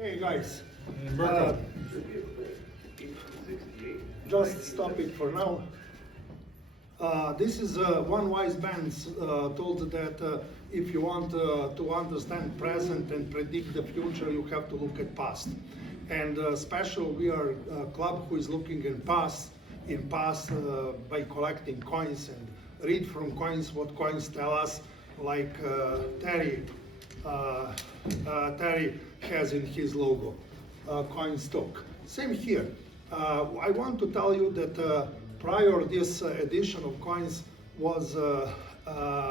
Hey guys, Mirko. just stop it for now. This is one wise man told that if you want to understand present and predict the future, you have to look at past. And special, we are a club who is looking in past by collecting coins and read from coins what coins tell us, like Terry has in his logo, coin stock. Same here. I want to tell you that prior this edition of coins was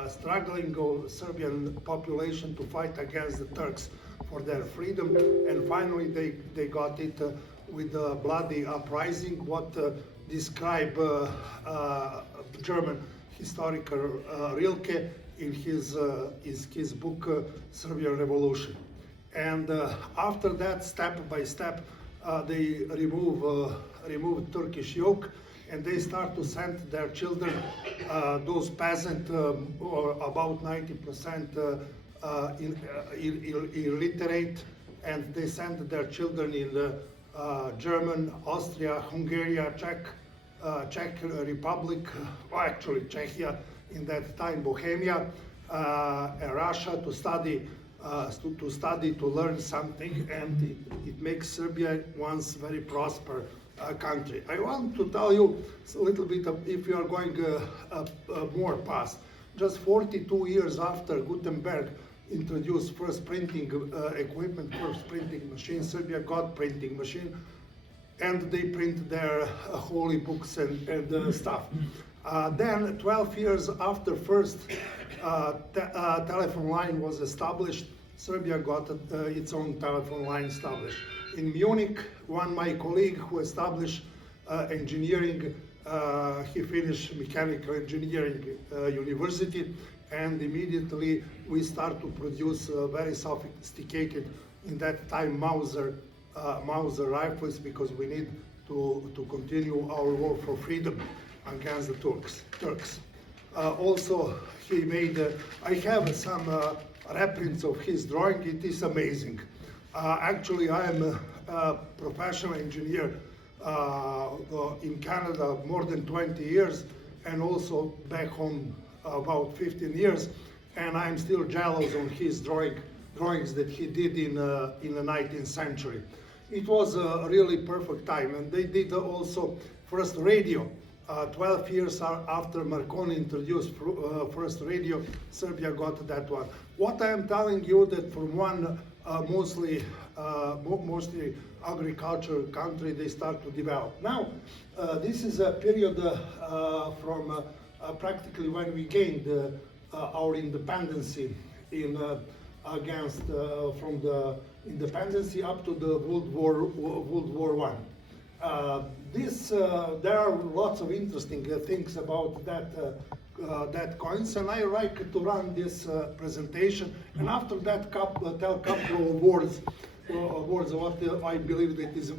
struggling Serbian population to fight against the Turks for their freedom, and finally they got it with a bloody uprising, what describe German historical Rilke in his book Serbian Revolution. And after that, step by step, they remove Turkish yoke, and they start to send their children, those peasant, or about 90% illiterate, and they send their children in German, Austria, Hungary, Czech Republic, or actually Czechia in that time, Bohemia, and Russia to study, to learn something, and it makes Serbia once very prosperous country. I want to tell you a little bit of, if you are going more past, just 42 years after Gutenberg introduced first printing equipment, first printing machine, Serbia got printing machine, and they print their holy books and stuff. Then 12 years after first telephone line was established, Serbia got its own telephone line established. In Munich, my colleague who established engineering, he finished mechanical engineering university, and immediately we start to produce very sophisticated, in that time, Mauser rifles, because we need to continue our war for freedom against the Turks. Also, he made, I have some reprints of his drawing. It is amazing. Actually, I am a professional engineer in Canada more than 20 years, and also back home about 15 years, and I'm still jealous on his drawings that he did in the 19th century. It was a really perfect time, and they did also first radio. 12 years after Marconi introduced first radio, Serbia got that one. What I am telling you, that from one mostly agricultural country, they start to develop. Now, this is a period from practically when we gained our independency against from the independency up to the World War I. There are lots of interesting things about that coins, and I like to run this presentation, and after that tell a couple of words what I believe that is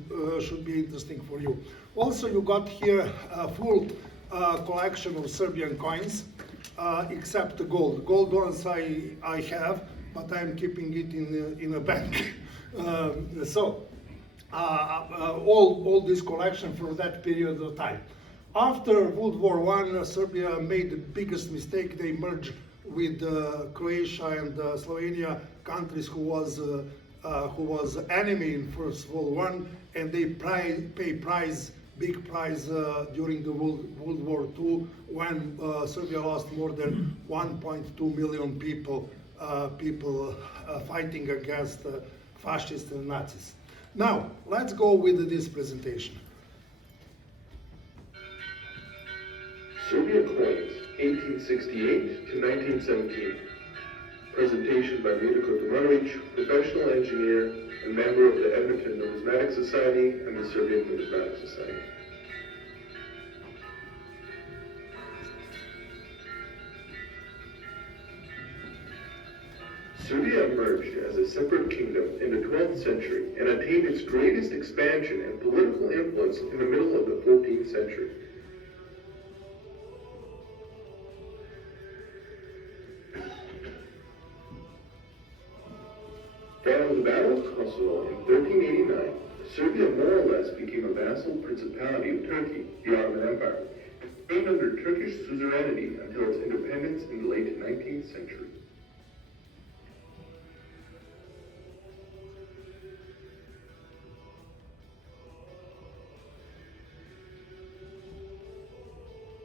should be interesting for you. Also, you got here a full collection of Serbian coins, except the gold. Gold ones I have, but I'm keeping it in a bank. All this collection for that period of time. After World War I, Serbia made the biggest mistake. They merged with Croatia and Slovenia, countries who was enemy in First World War I, and they pay big price during the World War II, when Serbia lost more than 1.2 million people fighting against fascists and Nazis. Now, let's go with this presentation. Serbian Coins, 1868 to 1917. Presentation by Mirko Dumanovic, professional engineer and member of the Edmonton Numismatic Society and the Serbian Numismatic Society. Serbia emerged as a separate kingdom in the 12th century and attained its greatest expansion and political influence in the middle of the 14th century. Following the Battle of Kosovo in 1389, Serbia more or less became a vassal principality of Turkey, the Ottoman Empire, and remained under Turkish suzerainty until its independence in the late 19th century.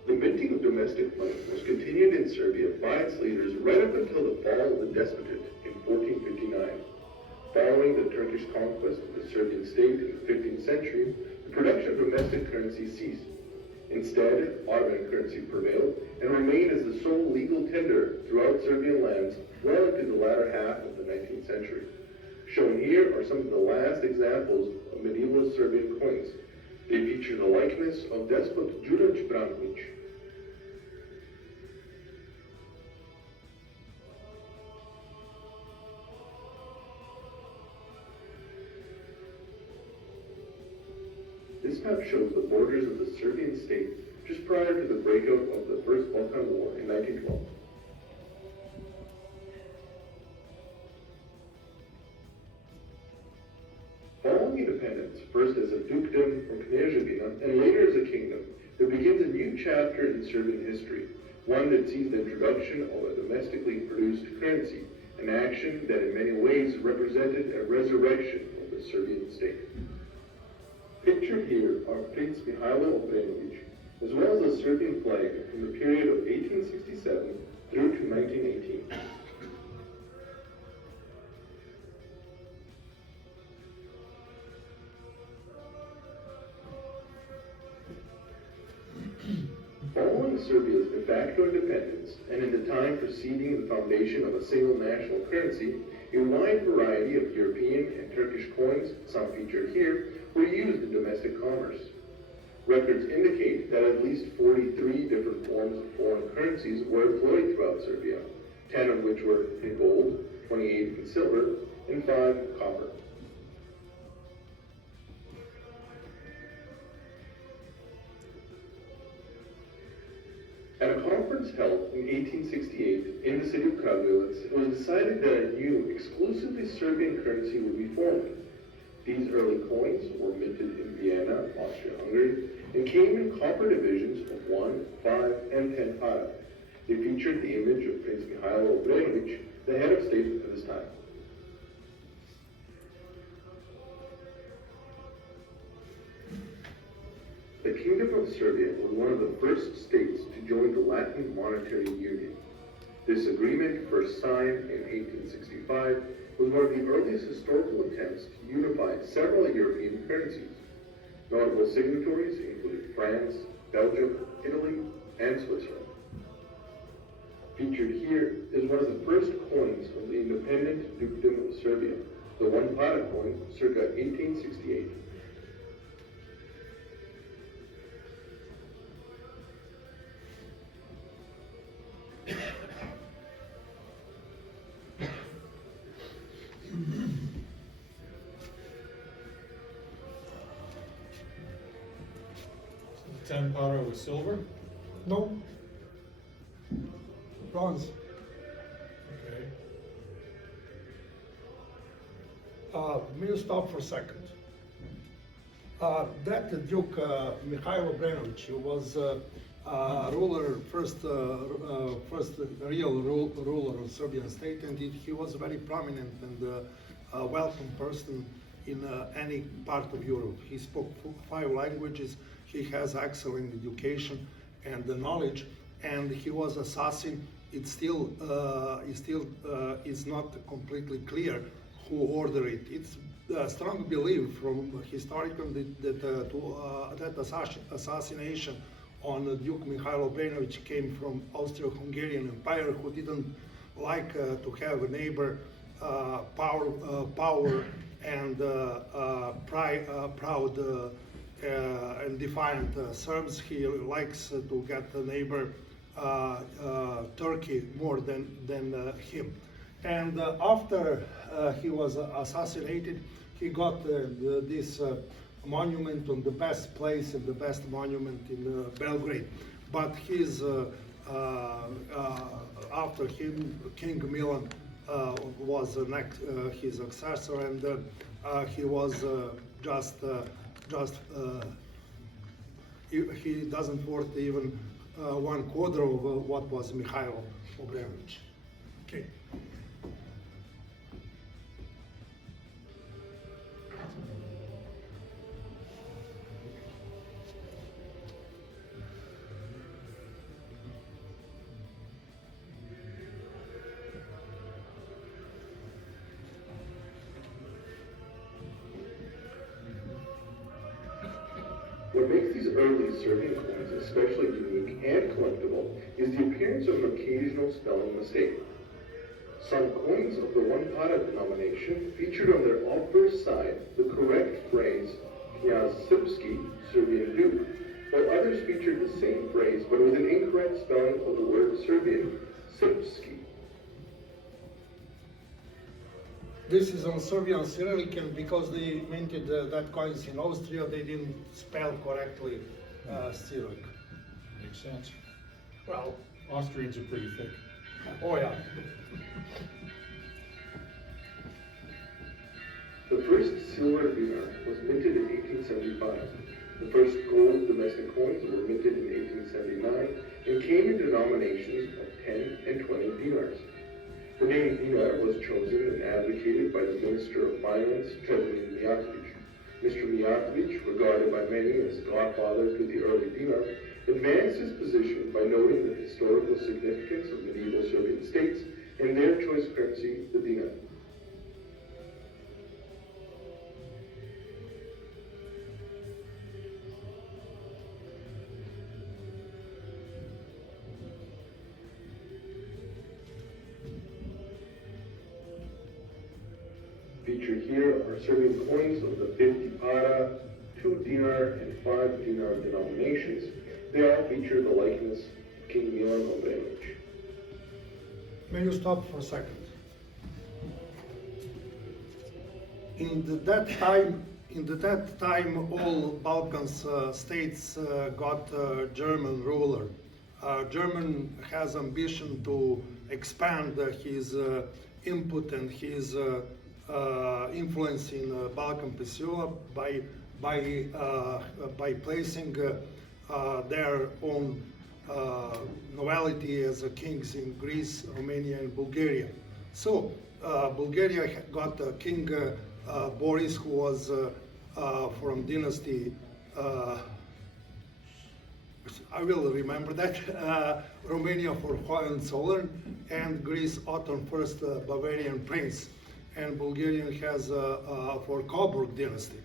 The minting of domestic money was continued in Serbia by its leaders right up until the fall of the Despotate in 1459. Following the Turkish conquest of the Serbian state in the 15th century, the production of domestic currency ceased. Instead, Ottoman currency prevailed and remained as the sole legal tender throughout Serbian lands well into the latter half of the 19th century. Shown here are some of the last examples of medieval Serbian coins. They feature the likeness of despot Đurađ Branković. This map shows the borders of the Serbian state just prior to the breakout of the First Balkan War in 1912. Following independence, first as a dukedom or kneževina, and later as a kingdom, there begins a new chapter in Serbian history, one that sees the introduction of a domestically produced currency, an action that in many ways represented a resurrection of the Serbian state. Pictured here are Prince Mihailo Obrenović, as well as a Serbian flag from the period of 1867 through to 1918. Following Serbia's de facto independence, and in the time preceding the foundation of a single national currency, a wide variety of European and Turkish coins, some featured here, were used in domestic commerce. Records indicate that at least 43 different forms of foreign currencies were employed throughout Serbia, 10 of which were in gold, 28 in silver, and 5 in copper. At a conference held in 1868 in the city of Kragujevac, it was decided that a new, exclusively Serbian currency would be formed. These early coins were minted in Vienna, Austria-Hungary, and came in copper divisions of 1, 5, and 10 para. They featured the image of Prince Mihailo Obrenović, the head of state at this time. The Kingdom of Serbia was one of the first states to join the Latin Monetary Union. This agreement, first signed in 1865, was one of the earliest historical attempts to unify several European currencies. Notable signatories included France, Belgium, Italy, and Switzerland. Featured here is one of the first coins of the independent Dukedom of Serbia, the 1 para coin, circa 1868. The 10 para was silver? No. Bronze. Okay. May you stop for a second? That Duke Mihailo Obrenović was ruler, first real ruler of Serbian state, and he was a very prominent and welcome person in any part of Europe. He spoke 5 languages. He has excellent education and knowledge, and he was assassin. It's still is not completely clear who ordered it. It's a strong belief from historical that assassination on Duke Mihailo Obrenović came from Austro-Hungarian Empire, who didn't like to have a neighbor power and proud and defiant Serbs. He likes to get the neighbor Turkey more than him. And after he was assassinated, he got this monument on the best place and the best monument in Belgrade. But his after him, King Milan was his successor, and he was he doesn't worth even 1/4 of what was Mikhail Obrenovic. Okay. What makes these early Serbian coins especially unique and collectible is the appearance of an occasional spelling mistake. Some coins of the one para denomination featured on their obverse side the correct phrase M.Sc.P, Serbian Duke, while others featured the same phrase but with an incorrect spelling of the word Serbian, Srpski. This is on Serbian Cyrillic, and because they minted that coins in Austria, they didn't spell correctly Cyrillic. Makes sense. Well, Austrians are pretty thick. oh yeah. The first silver dinar was minted in 1875. The first gold domestic coins were minted in 1879 and came in denominations of 10 and 20 dinars. The name dinar was chosen and advocated by the Minister of Finance, Serbian Mijatovic. Mr. Mijatovic, regarded by many as godfather to the early dinar, advanced his position by noting the historical significance of medieval Serbian states and their choice currency, the dinar. Featured here are Serbian coins of the 50 para, 2 dinar, and 5 dinar denominations. They all feature the likeness of King Milan Obrenovic. May you stop for a second? That time, all Balkans states got German ruler. German has ambition to expand his input and his influence in Balkan Peninsula by placing their own nobility as kings in Greece, Romania, and Bulgaria. So Bulgaria got King Boris, who was from dynasty. I will remember that. Romania for Hohenzollern, and Greece Otton first Bavarian prince, and Bulgarian has for Coburg dynasty.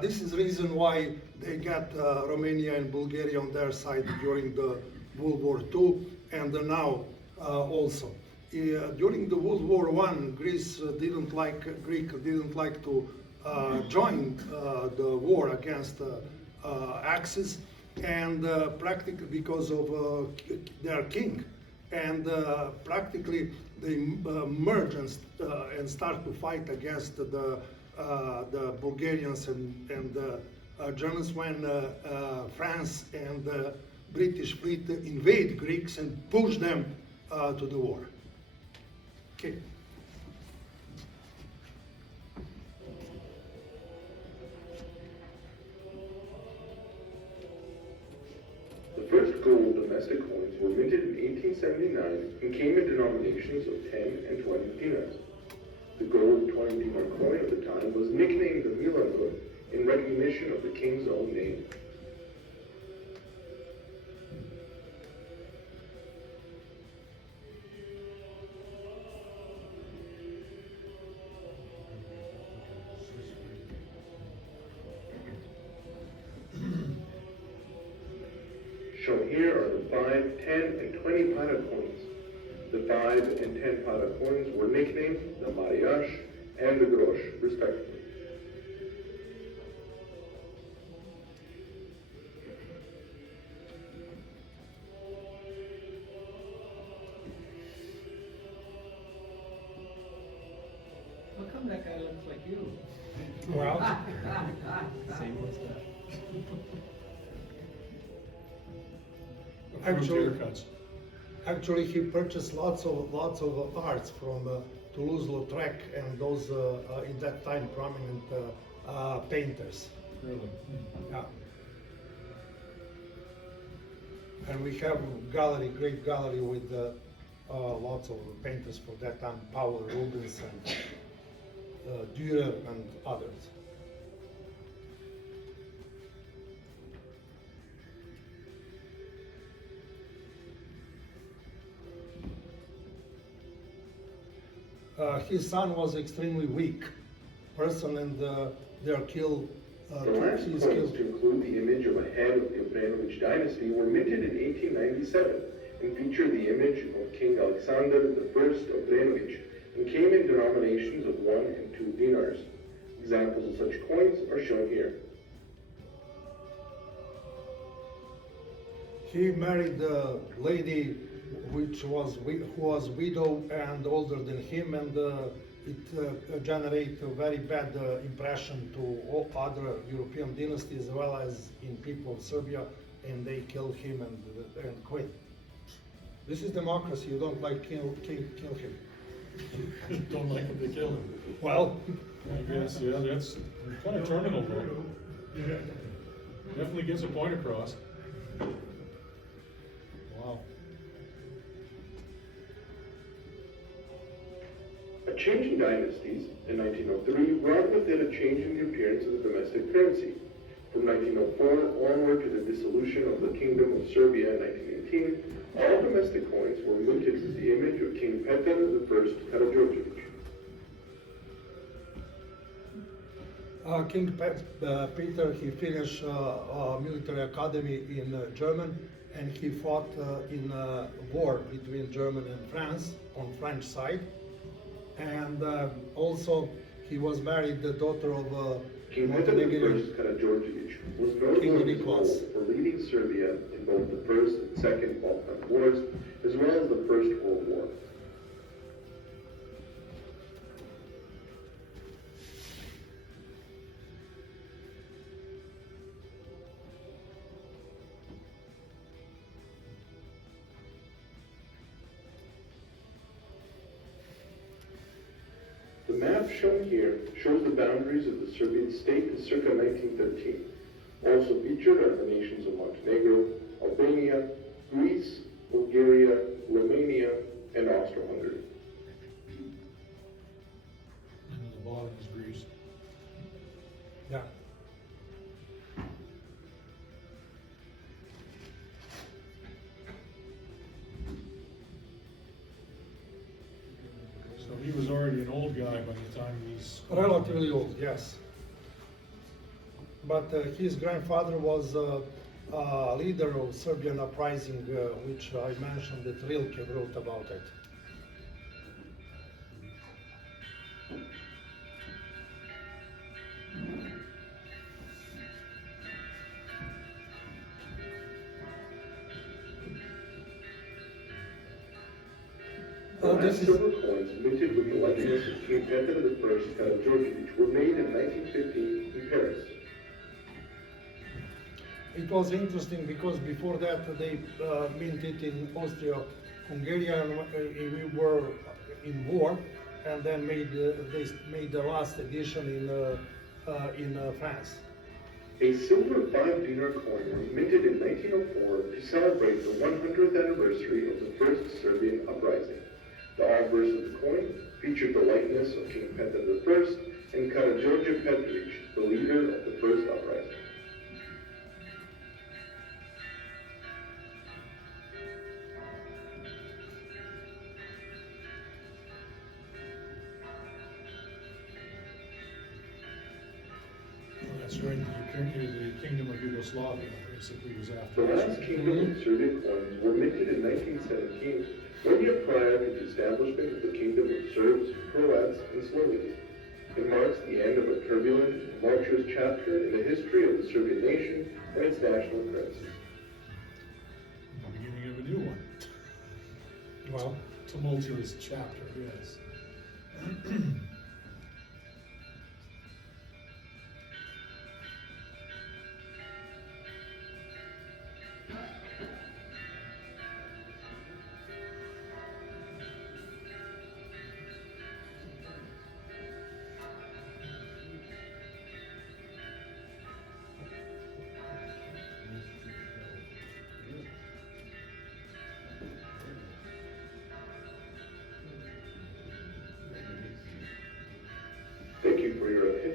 This is the reason why they got Romania and Bulgaria on their side during the World War II, and now also. During the World War I, Greek didn't like to join the war against Axis, and practically because of their king, and practically they merge and start to fight against the Bulgarians and Germans when France and the British fleet invade Greeks and push them to the war. Okay. The first gold domestic coins were minted in 1879 and came in denominations of 10 and 20 dinars. The gold 20 dinar coin at the time was nicknamed the Milan coin in recognition of the king's own name. Shown here are the 5, 10, and 20 para coins. The 5 and 10 para coins were nicknamed the Mariash and the Grosh, respectively. How come that guy looks like you? Well, Same mustache. Approved Actually- haircuts. Actually, he purchased lots of arts from Toulouse-Lautrec and those in that time prominent painters. Really? Hmm. Yeah. And we have gallery, great gallery with lots of painters for that time, Paul Rubens and Dürer and others. His son was extremely weak person, and they are killed. The last coins to include the image of a head of the Dumanovic dynasty were minted in 1897 and feature the image of King Alexander I of Dumanovic and came in denominations of 1 and 2 dinars. Examples of such coins are shown here. He married a lady who was widow and older than him, and it generated a very bad impression to all other European dynasties as well as in people of Serbia, and they killed him and quit. This is democracy. You don't like kill him. Don't like him, they kill him. Well, I guess, yeah, that's kind of terminal though. Definitely gets a point across. Wow. A change in dynasties in 1903 brought with it a change in the appearance of the domestic currency. From 1904 onward to the dissolution of the Kingdom of Serbia in 1918, all domestic coins were minted with the image of King Petar I Karađorđević. King Peter, he finished military academy in German, and he fought in a war between Germany and France on French side. And also he was married the daughter of King Petar I Montenegrin. Karađorđević was known King for his role Nicholas. for leading Serbia in both the First and Second Balkan Wars, as well as the First World War. The map shown here shows the boundaries of the Serbian state in circa 1913. Also featured are the nations of Montenegro, Albania, Greece, Bulgaria, Romania, and Austro-Hungary. And at the bottom is Greece. Yeah. So he was already an old guy by the time these. Relatively old, yes. But his grandfather was a leader of Serbian uprising, which I mentioned that Rilke wrote about it. The This last is silver coins minted with the likeness of King Petar I Karađorđević were made in 1915 in Paris. It was interesting because before that they minted in Austria-Hungary, and we were in war, and then they made the last edition in France. A silver 5 dinar coin was minted in 1904 to celebrate the 100th anniversary of the First Serbian Uprising. The obverse of the coin featured the likeness of King Petar I and Karađorđe Petrović, the leader of the First Uprising. Well, that's right, the Kingdom of Yugoslavia basically was The after last this. Kingdom of Serbian coins were minted in 1917, 1 year prior to the establishment of the Kingdom of Serbs, Croats, and Slovenes. It marks the end of a turbulent and tumultuous chapter in the history of the Serbian nation and its national currency. The beginning of a new one. Well, Tumultuous chapter, yes.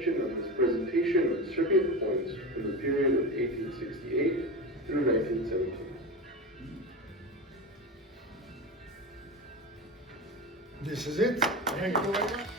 attention on his presentation on Serbian coins from the period of 1868 through 1917. This is it. Thank you very much.